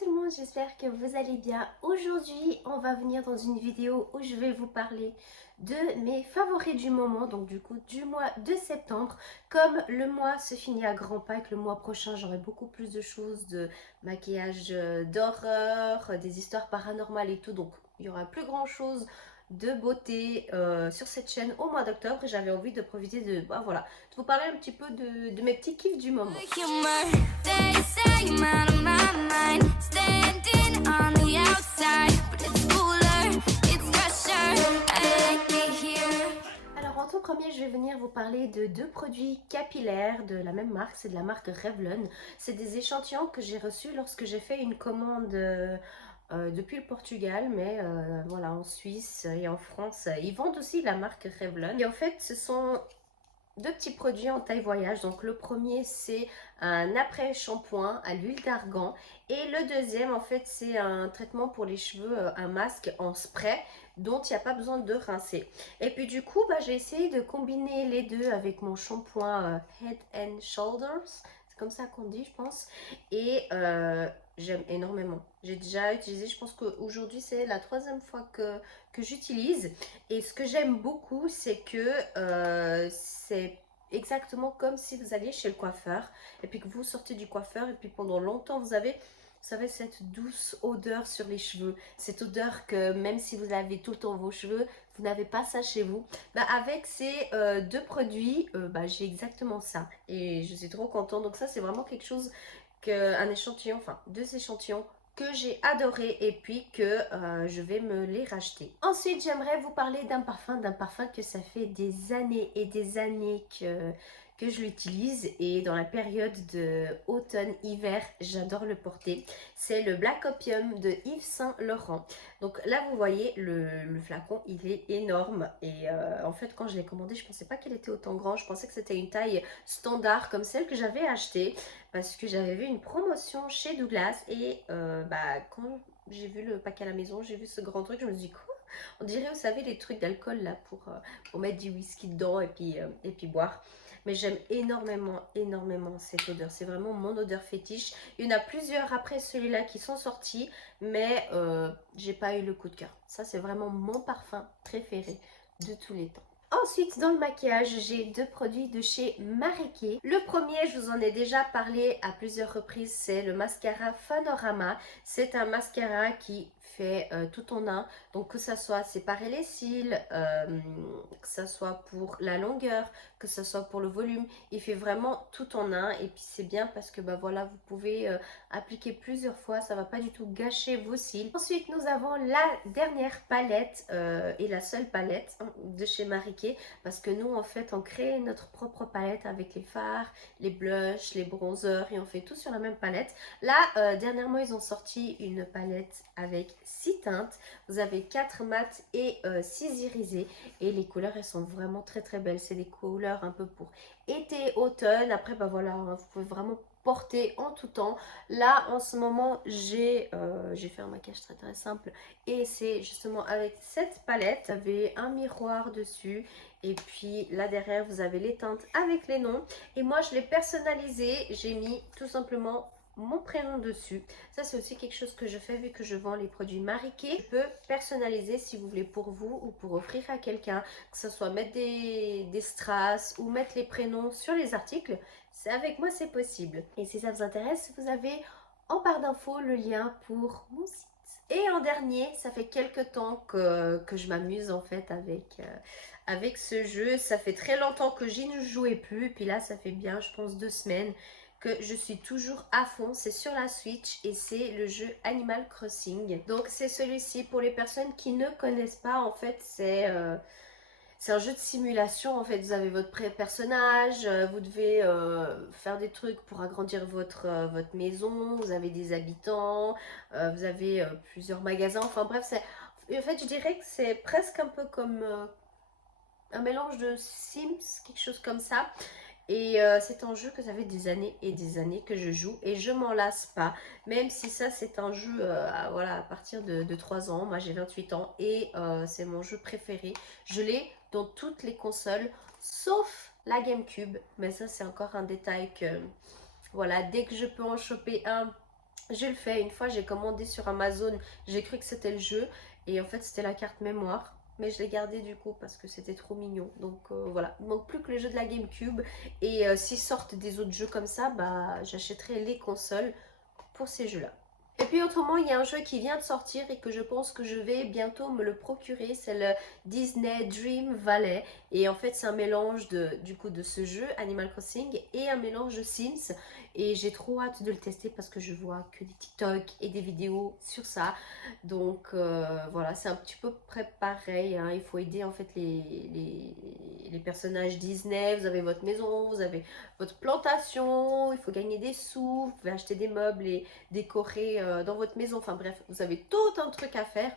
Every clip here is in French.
tout le monde, j'espère que vous allez bien. Aujourd'hui, on va venir dans une vidéo où je vais vous parler de mes favoris du moment, donc du coup du mois de septembre. Comme le mois se finit à grands pas et que le mois prochain j'aurai beaucoup plus de choses, de maquillage d'horreur, des histoires paranormales et tout, donc il y aura plus grand chose de beauté sur cette chaîne au mois d'octobre et j'avais envie de profiter de, voilà, de vous parler un petit peu de mes petits kiffs du moment. Alors en tout premier, je vais venir vous parler de deux produits capillaires de la même marque, c'est de la marque Revlon. C'est des échantillons que j'ai reçus lorsque j'ai fait une commande depuis le Portugal, mais voilà, en Suisse et en France, ils vendent aussi la marque Revlon. Et en fait, ce sont deux petits produits en taille voyage. Donc le premier c'est un après shampoing à l'huile d'argan et le deuxième en fait c'est un traitement pour les cheveux, un masque en spray dont il n'y a pas besoin de rincer. Et puis du coup j'ai essayé de combiner les deux avec mon shampoing Head and Shoulders, c'est comme ça qu'on dit je pense, et j'aime énormément. J'ai déjà utilisé, je pense qu'aujourd'hui c'est la troisième fois que j'utilise. Et ce que j'aime beaucoup, c'est que c'est exactement comme si vous alliez chez le coiffeur et puis que vous sortez du coiffeur et puis pendant longtemps vous avez, vous savez, cette douce odeur sur les cheveux. Cette odeur que même si vous avez tout le temps vos cheveux, vous n'avez pas ça chez vous. Avec ces deux produits, j'ai exactement ça et je suis trop contente. Donc ça, c'est vraiment quelque chose un échantillon, enfin deux échantillons que j'ai adoré et puis que je vais me les racheter. Ensuite, j'aimerais vous parler d'un parfum que ça fait des années et des années que je l'utilise et dans la période de automne-hiver, j'adore le porter. C'est le Black Opium de Yves Saint Laurent. Donc là, vous voyez, le flacon, il est énorme et en fait, quand je l'ai commandé, je ne pensais pas qu'il était autant grand. Je pensais que c'était une taille standard comme celle que j'avais achetée parce que j'avais vu une promotion chez Douglas et quand j'ai vu le paquet à la maison, j'ai vu ce grand truc, je me suis dit quoi? On dirait, vous savez, les trucs d'alcool là pour mettre du whisky dedans et puis boire. Mais j'aime énormément, énormément cette odeur. C'est vraiment mon odeur fétiche. Il y en a plusieurs après celui-là qui sont sortis, mais j'ai pas eu le coup de cœur. Ça, c'est vraiment mon parfum préféré de tous les temps. Ensuite, dans le maquillage, j'ai deux produits de chez Marie Kay. Le premier, je vous en ai déjà parlé à plusieurs reprises, c'est le mascara Fanorama. C'est un mascara qui fait tout en un. Donc que ça soit séparer les cils, que ça soit pour la longueur, que ce soit pour le volume, il fait vraiment tout en un. Et puis c'est bien parce que voilà, vous pouvez appliquer plusieurs fois, ça va pas du tout gâcher vos cils. Ensuite, nous avons la dernière palette et la seule palette de chez Marie Kay, parce que nous en fait on crée notre propre palette avec les fards, les blushs, les bronzers et on fait tout sur la même palette. Là dernièrement ils ont sorti une palette avec 6 teintes, vous avez 4 mat et 6 irisés et les couleurs elles sont vraiment très très belles. C'est des couleurs un peu pour été, automne. Après voilà, vous pouvez vraiment porter en tout temps. Là en ce moment j'ai fait un maquillage très très simple et c'est justement avec cette palette. Vous avez un miroir dessus et puis là derrière vous avez les teintes avec les noms et moi je l'ai personnalisé, j'ai mis tout simplement mon prénom dessus. Ça c'est aussi quelque chose que je fais vu que je vends les produits Marie Kay. Je peux personnaliser si vous voulez pour vous ou pour offrir à quelqu'un, que ce soit mettre des strass ou mettre les prénoms sur les articles. Avec moi c'est possible. Et si ça vous intéresse, vous avez en barre d'infos le lien pour mon site. Et en dernier, ça fait quelques temps que je m'amuse en fait avec ce jeu. Ça fait très longtemps que j'y ne jouais plus. Et puis là, ça fait bien, je pense, 2 semaines que je suis toujours à fond. C'est sur la Switch et c'est le jeu Animal Crossing. Donc c'est celui-ci pour les personnes qui ne connaissent pas. En fait, c'est un jeu de simulation. En fait, vous avez votre personnage, vous devez faire des trucs pour agrandir votre maison, vous avez des habitants, vous avez plusieurs magasins. Enfin bref, en fait, je dirais que c'est presque un peu comme un mélange de Sims, quelque chose comme ça. Et c'est un jeu que ça fait des années et des années que je joue et je m'en lasse pas. Même si ça c'est un jeu voilà, à partir de 3 ans. Moi j'ai 28 ans et c'est mon jeu préféré. Je l'ai dans toutes les consoles sauf la GameCube. Mais ça c'est encore un détail que voilà, dès que je peux en choper un, Je le fais. Une fois, j'ai commandé sur Amazon, j'ai cru que c'était le jeu et en fait, c'était la carte mémoire. Mais je l'ai gardé du coup parce que c'était trop mignon. Donc voilà, il manque plus que le jeu de la GameCube. Et s'ils sortent des autres jeux comme ça, bah j'achèterai les consoles pour ces jeux-là. Et puis autrement, il y a un jeu qui vient de sortir et que je pense que je vais bientôt me le procurer. C'est le Disney Dream Valley. Et en fait, c'est un mélange du coup de ce jeu, Animal Crossing, et un mélange de Sims. Et j'ai trop hâte de le tester parce que je vois que des TikTok et des vidéos sur ça. Donc voilà, c'est un petit peu près pareil, hein. Il faut aider en fait les personnages Disney. Vous avez votre maison, vous avez votre plantation, il faut gagner des sous, vous pouvez acheter des meubles et décorer dans votre maison. Enfin bref, vous avez tout un truc à faire.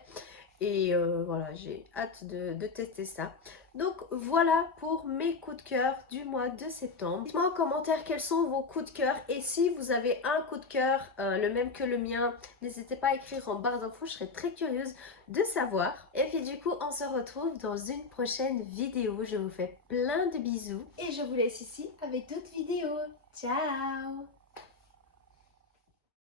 Et voilà, j'ai hâte de tester ça. Donc voilà pour mes coups de cœur du mois de septembre. Dites-moi en commentaire quels sont vos coups de cœur. Et si vous avez un coup de cœur, le même que le mien, n'hésitez pas à écrire en barre d'infos. Je serais très curieuse de savoir. Et puis du coup, on se retrouve dans une prochaine vidéo. Je vous fais plein de bisous. Et je vous laisse ici avec d'autres vidéos. Ciao!